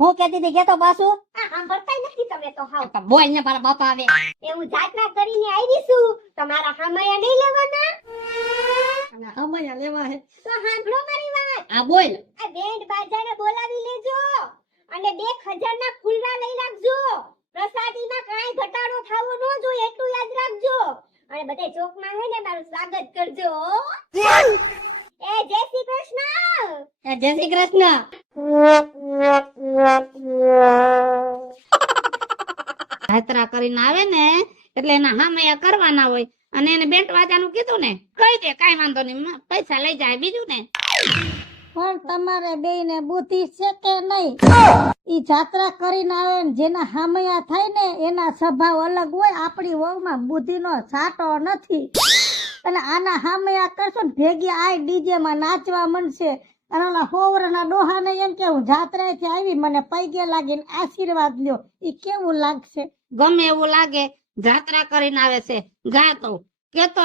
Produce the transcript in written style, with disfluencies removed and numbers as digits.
હું કહેતી હતી કેતો પાછું આ સાંભળતા નથી તમે તો હાવ. બોલ ને મારા બાપા આવે એવું જાતના કરીને આવી છું તમારા હામયા નહીં લેવાના અને હમણાં લેવા હે તો સાંભળો મારી વાત. આ બોલ આ બેન્ડ બાજાને બોલાવી લેજો અને 2000 ના ફૂલડા લઈ રાખજો. પ્રસાદીમાં કાંઈ ઘટાડો થવો ન જોઈએ એટલું યાદ રાખજો. અને બધે ચોકમાં હે ને મારું સ્વાગત કરજો. એ જય શ્રી કૃષ્ણ. જય શ્રી કૃષ્ણ યાત્રા કરીને આવે ને એટલે એના હામયા કરવાના હોય અને એને બેન્ટ વાજાનું કીધું ને કહી દે કાઈ વાંધો નહીં પૈસા લઈ જાય બીજું ને પણ તમારે બેયને બુદ્ધિ છે કે નહીં? ઈ જાત્રા કરીને આવે ને જેના હામયા થાય ને એના સ્વભાવ અલગ હોય. આપણી વહુમાં બુદ્ધિનો છાંટો નથી. અને આના હામયા કરશો ને ભેગી આ ડીજે માં નાચવા મળશે. અને ઓલા હોવરના ડોહાને એમ કે હું જાત્રાએથી આવી મને પૈગે લાગીને આશીર્વાદ લ્યો. ઈ કેવું લાગશે? ગમે એવું લાગે જાત્રા કરીને આવે છે જા તો કેતો